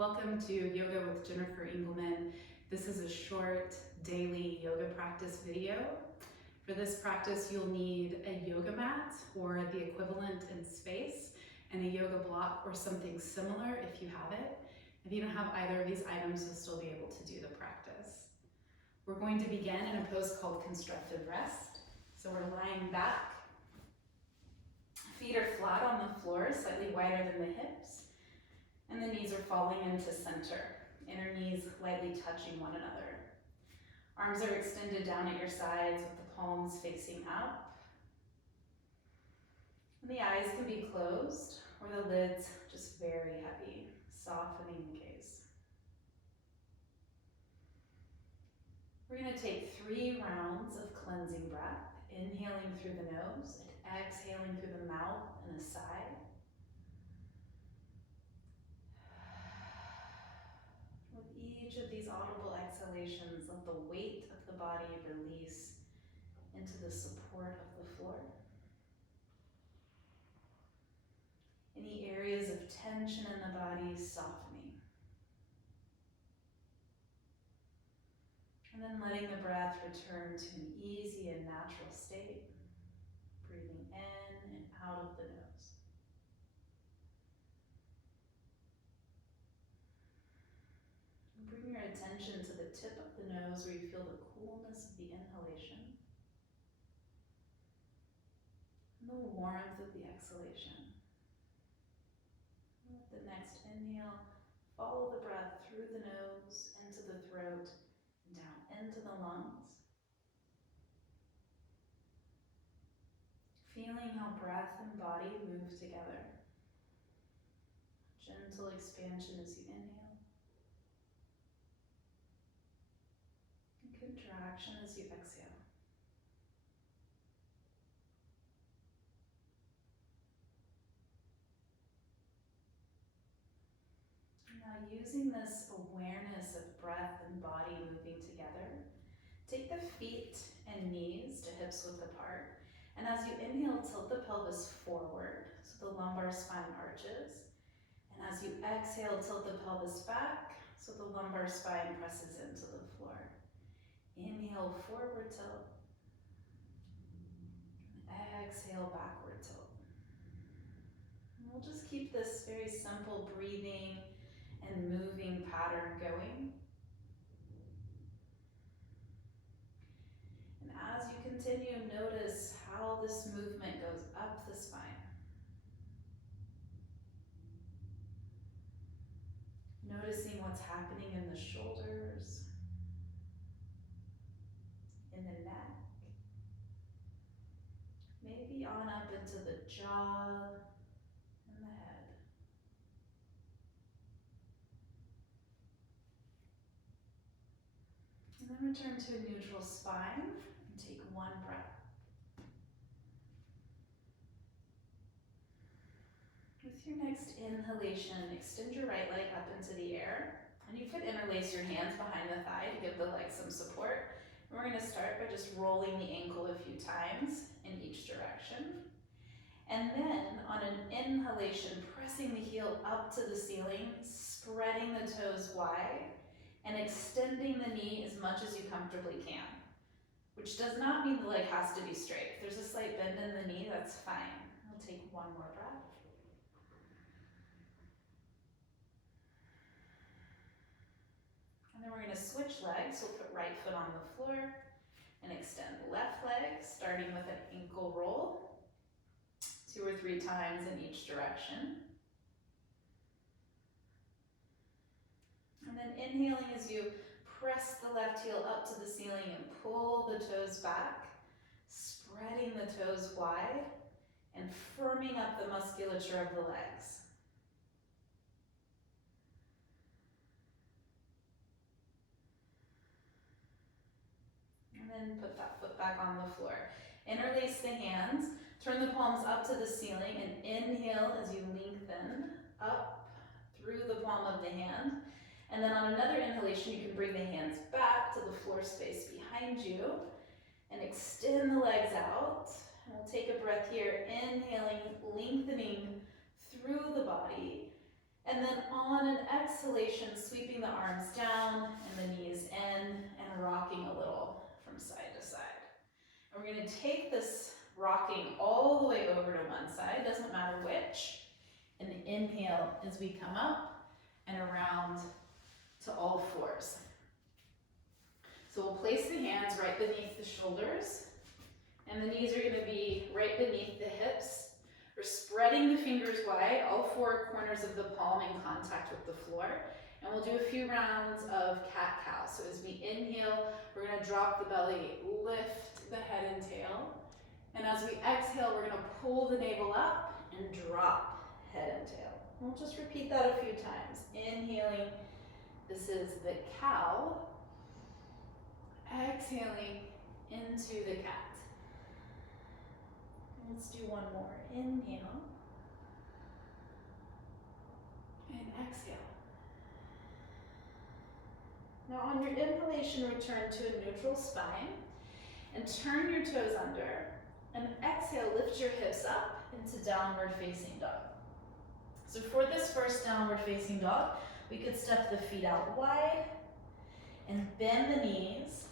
Welcome to Yoga with Jennifer Engelman. This is a short daily yoga practice video. For this practice, you'll need a yoga mat or the equivalent in space and a yoga block or something similar if you have it. If you don't have either of these items, you'll still be able to do the practice. We're going to begin in a pose called constructive rest. So we're lying back. Feet are flat on the floor, slightly wider than the hips. And the knees are falling into center. Inner knees lightly touching one another. Arms are extended down at your sides with the palms facing up. And the eyes can be closed or the lids just very heavy, softening the gaze. We're going to take 3 rounds of cleansing breath, inhaling through the nose and exhaling through the mouth and a sigh. With each of these audible exhalations, let the weight of the body release into the support of the floor. Any areas of tension in the body softening. And then letting the breath return to an easy and natural state. Breathing in and out of the nose. And bring your attention to the tip of the nose where you feel the coolness of the inhalation and the warmth of the exhalation. And with the next inhale, follow the breath through the nose, into the throat, down into the lungs. Feeling how breath and body move together. Gentle expansion as you inhale. And contraction as you exhale. Now using this awareness of breath and body moving together, take the feet and knees to hips width apart. And as you inhale, tilt the pelvis forward so the lumbar spine arches. And as you exhale, tilt the pelvis back so the lumbar spine presses into the floor. Inhale, forward tilt. And exhale, backward tilt. And we'll just keep this very simple breathing and moving pattern going. And as you continue, notice how this movement goes up the spine. Noticing what's happening in the shoulders, in the neck, maybe on up into the jaw and the head. And then return to a neutral spine and take one breath. With your next inhalation, extend your right leg up into the air. And you could interlace your hands behind the thigh to give the leg some support. And we're going to start by just rolling the ankle a few times in each direction. And then on an inhalation, pressing the heel up to the ceiling, spreading the toes wide, and extending the knee as much as you comfortably can. Which does not mean the leg has to be straight. If there's a slight bend in the knee, that's fine. I'll take one more breath. And then we're going to switch legs. We'll put right foot on the floor and extend left leg, starting with an ankle roll, 2 or 3 times in each direction. And then inhaling as you press the left heel up to the ceiling and pull the toes back, spreading the toes wide and firming up the musculature of the legs. And then put that foot back on the floor. Interlace the hands, turn the palms up to the ceiling and inhale as you lengthen up through the palm of the hand. And then on another inhalation, you can bring the hands back to the floor space behind you and extend the legs out. And we'll take a breath here, inhaling, lengthening through the body. And then on an exhalation, sweeping the arms down and the knees in and rocking a little from side to side. And we're going to take this rocking all the way over to one side, doesn't matter which. And inhale as we come up and around to all fours. So we'll place the hands right beneath the shoulders, and the knees are going to be right beneath the hips. We're spreading the fingers wide, all four corners of the palm in contact with the floor. And we'll do a few rounds of cat-cow. So as we inhale, we're going to drop the belly, lift the head and tail. And as we exhale, we're going to pull the navel up and drop head and tail. We'll just repeat that a few times. Inhaling, this is the cow. Exhaling into the cat. Let's do one more. Inhale. And exhale. Now on your inhalation, return to a neutral spine and turn your toes under. And exhale, lift your hips up into downward facing dog. So for this first downward facing dog, we could step the feet out wide and bend the knees.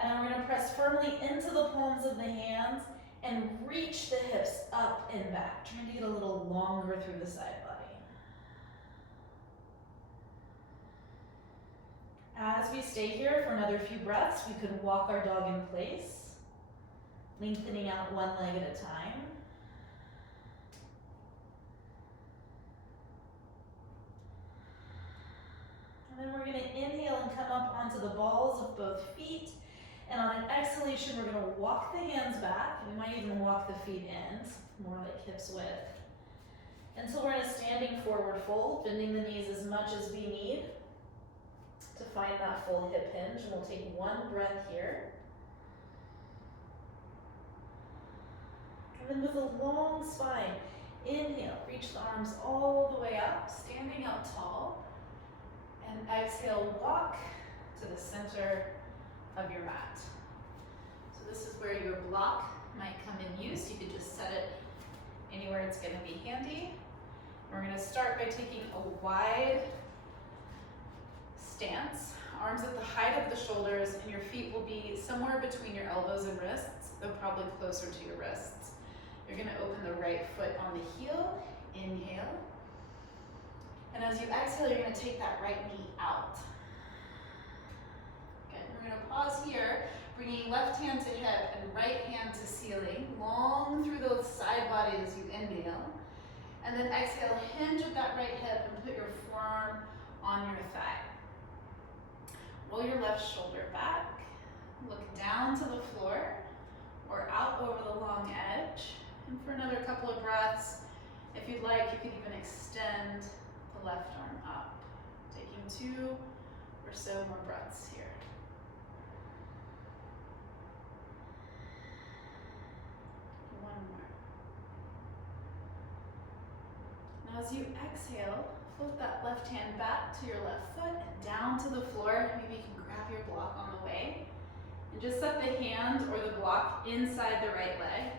And we're going to press firmly into the palms of the hands and reach the hips up and back, trying to get a little longer through the side body. As we stay here for another few breaths, we could walk our dog in place, lengthening out one leg at a time. And then we're going to inhale and come up onto the balls of both feet. And on an exhalation, we're going to walk the hands back. We might even walk the feet in, more like hips width, until we're in a standing forward fold, bending the knees as much as we need to find that full hip hinge. And we'll take one breath here. And then with a long spine, inhale, reach the arms all the way up, standing up tall. And exhale, walk to the center of your mat. So this is where your block might come in use. You could just set it anywhere it's going to be handy. We're going to start by taking a wide stance, arms at the height of the shoulders, and your feet will be somewhere between your elbows and wrists, though probably closer to your wrists. You're going to open the right foot on the heel, inhale. And as you exhale, you're going to take that right knee out. We're going to pause here, bringing left hand to hip and right hand to ceiling, long through the side body as you inhale. And then exhale, hinge at that right hip and put your forearm on your thigh. Roll your left shoulder back, look down to the floor or out over the long edge. And for another couple of breaths, if you'd like, you can even extend the left arm up, taking 2 or so more breaths here. One more. Now as you exhale, flip that left hand back to your left foot and down to the floor. Maybe you can grab your block on the way. And just set the hand or the block inside the right leg.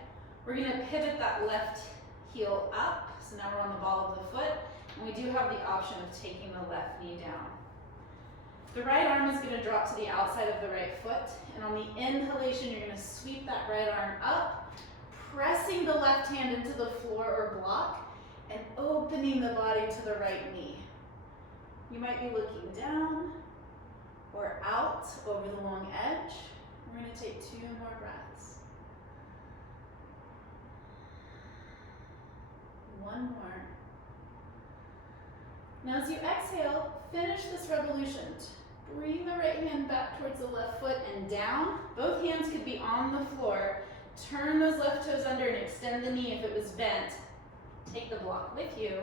We're going to pivot that left heel up. So now we're on the ball of the foot. And we do have the option of taking the left knee down. The right arm is going to drop to the outside of the right foot. And on the inhalation, you're going to sweep that right arm up, pressing the left hand into the floor or block, and opening the body to the right knee. You might be looking down or out over the long edge. We're going to take 2 more breaths. One more. Now as you exhale, finish this revolution. Bring the right hand back towards the left foot and down. Both hands could be on the floor. Turn those left toes under and extend the knee if it was bent. Take the block with you.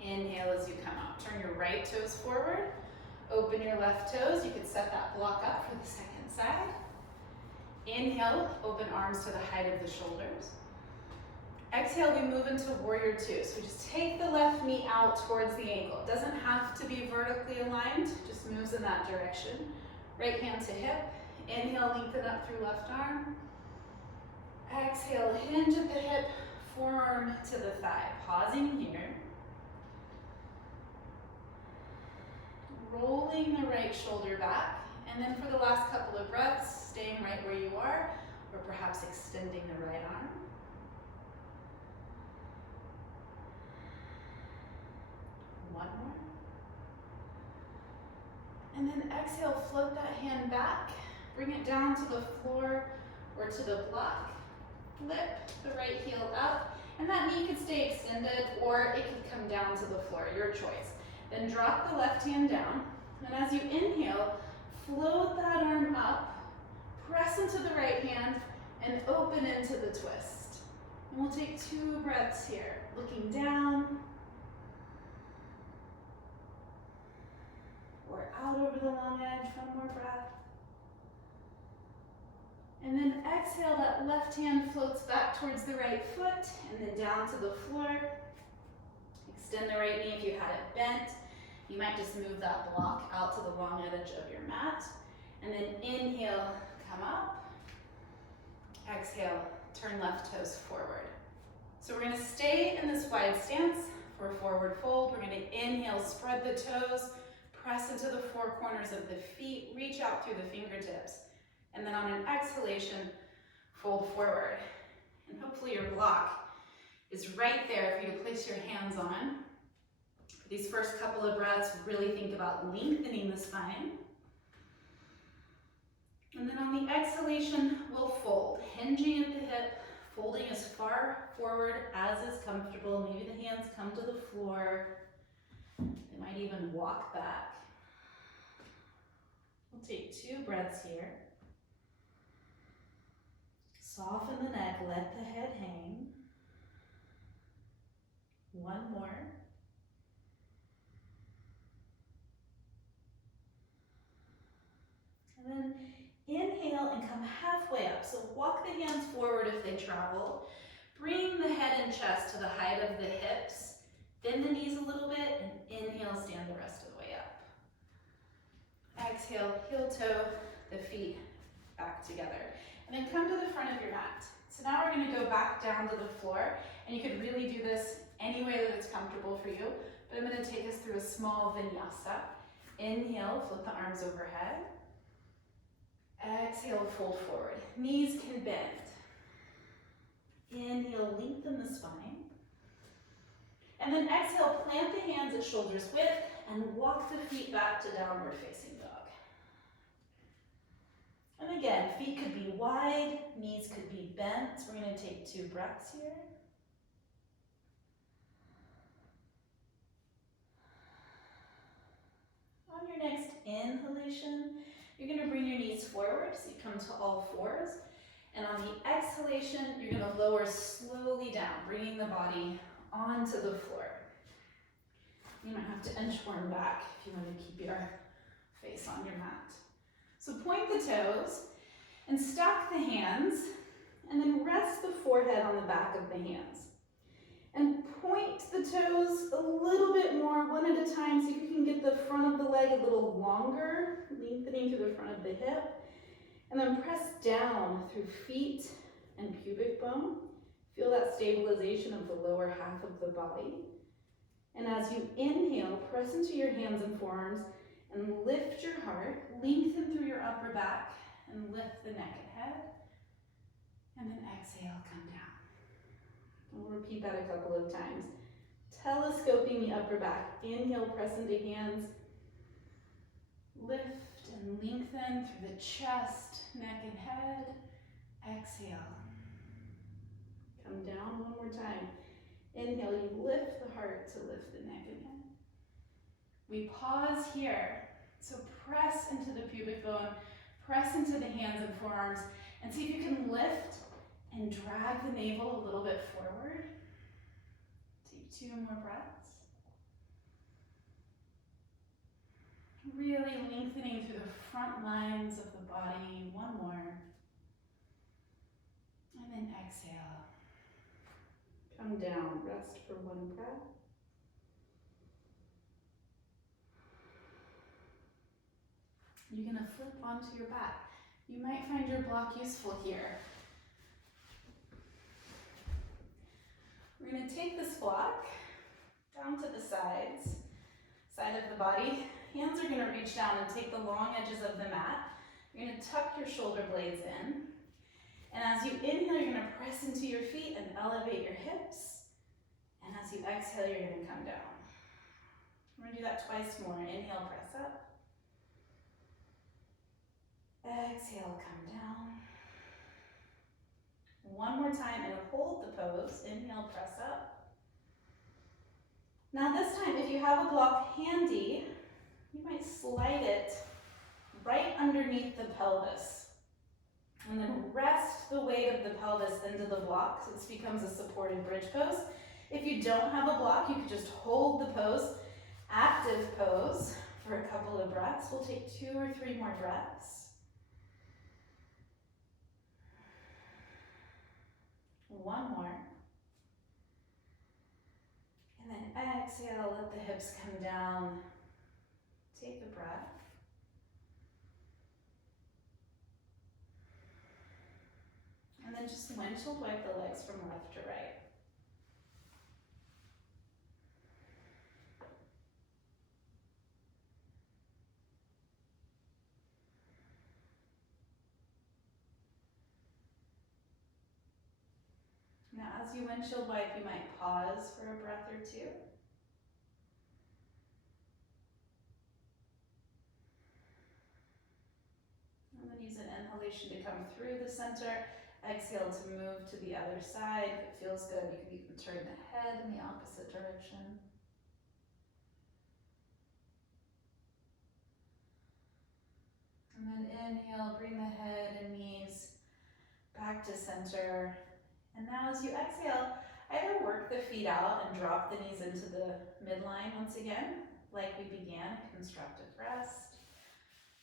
Inhale as you come out. Turn your right toes forward. Open your left toes. You could set that block up for the second side. Inhale, open arms to the height of the shoulders. Exhale, we move into warrior 2. So we just take the left knee out towards the ankle. It doesn't have to be vertically aligned, just moves in that direction. Right hand to hip. Inhale, lengthen up through left arm. Exhale, hinge at the hip, forearm to the thigh. Pausing here. rolling the right shoulder back. And then for the last couple of breaths, staying right where you are, or perhaps extending the right arm. One more. And then exhale, float that hand back, bring it down to the floor or to the block. Flip the right heel up, and that knee could stay extended or it could come down to the floor, your choice. Then drop the left hand down, and as you inhale, float that arm up, press into the right hand, and open into the twist. And we'll take 2 breaths here, looking down, or out over the long edge. One more breath. And then exhale, that left hand floats back towards the right foot and then down to the floor. Extend the right knee if you had it bent. You might just move that block out to the long edge of your mat. And then inhale, come up. Exhale, turn left toes forward. So we're gonna stay in this wide stance for a forward fold. We're gonna inhale, spread the toes, press into the 4 corners of the feet, reach out through the fingertips. And then on an exhalation, fold forward. And hopefully your block is right there for you to place your hands on. For these first couple of breaths, really think about lengthening the spine. And then on the exhalation, we'll fold, hinging at the hip, folding as far forward as is comfortable. Maybe the hands come to the floor. They might even walk back. We'll take 2 breaths here. Soften the neck, let the head hang. One more. And then inhale and come halfway up. So walk the hands forward if they travel. Bring the head and chest to the height of the hips. Bend the knees a little bit and inhale, stand the rest of the way up. Exhale, heel toe the feet back together. And then come to the front of your mat. So now we're gonna go back down to the floor, and you could really do this any way that it's comfortable for you, but I'm gonna take us through a small vinyasa. Inhale, flip the arms overhead. Exhale, fold forward. Knees can bend. Inhale, lengthen the spine. And then exhale, plant the hands at shoulders width and walk the feet back to downward facing dog. And again, feet could be wide, knees could be bent. We're going to take 2 breaths here. On your next inhalation, you're going to bring your knees forward, so you come to all 4s. And on the exhalation, you're going to lower slowly down, bringing the body onto the floor. You might have to inchworm back if you want to keep your face on your mat. So point the toes and stack the hands, and then rest the forehead on the back of the hands. And point the toes a little bit more, one at a time. See if you can get the front of the leg a little longer, lengthening through the front of the hip. And then press down through feet and pubic bone. Feel that stabilization of the lower half of the body. And as you inhale, press into your hands and forearms and lift your heart, lengthen through your upper back and lift the neck and head. And then exhale, come down. We'll repeat that a couple of times. Telescoping the upper back. Inhale, press into hands. Lift and lengthen through the chest, neck and head. Exhale. Come down one more time. Inhale, you lift the heart to lift the neck and head. We pause here. So press into the pubic bone, press into the hands and forearms, and see if you can lift and drag the navel a little bit forward. Take 2 more breaths. Really lengthening through the front lines of the body. One more. And then exhale. Come down, rest for 1 breath. You're gonna flip onto your back. You might find your block useful here. We're gonna take this block down to the sides, side of the body, Hands are gonna reach down and take the long edges of the mat. You're gonna tuck your shoulder blades in. And as you inhale, you're gonna press into your feet and elevate your hips. And as you exhale, you're gonna come down. We're gonna do that twice more. Inhale, press up. Exhale, come down. One more time and hold the pose. Inhale, press up. Now this time, if you have a block handy, you might slide it right underneath the pelvis. And then rest the weight of the pelvis into the block so this becomes a supported bridge pose. If you don't have a block, you could just hold the pose, active pose, for a couple of breaths. We'll take 2 or 3 more breaths. One more. And then exhale, let the hips come down. Take a breath. And then just windshield wipe the legs from left to right. Now, as you windshield wipe, you might pause for a breath or two. And then use an inhalation to come through the center. Exhale to move to the other side. If it feels good, you can even turn the head in the opposite direction. And then inhale, bring the head and knees back to center. And now as you exhale, either work the feet out and drop the knees into the midline once again, like we began, constructive rest,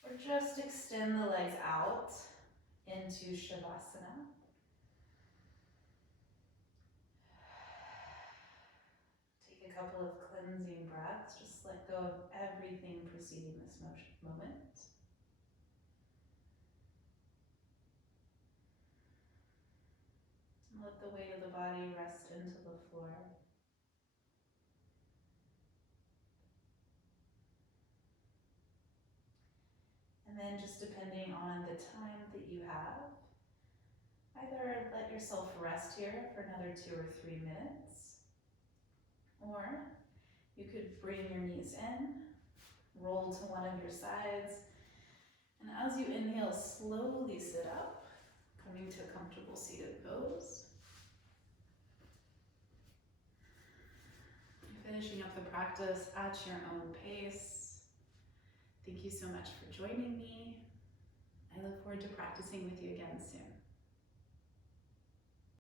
or just extend the legs out into Shavasana. Take a couple of cleansing breaths, just let go of everything preceding this moment. Let the weight of the body rest into the floor. And then just depending on the time that you have, either let yourself rest here for another 2 or 3 minutes, or you could bring your knees in, roll to one of your sides, and as you inhale, slowly sit up, coming to a comfortable seated pose. Finishing up the practice at your own pace. Thank you so much for joining me. I look forward to practicing with you again soon.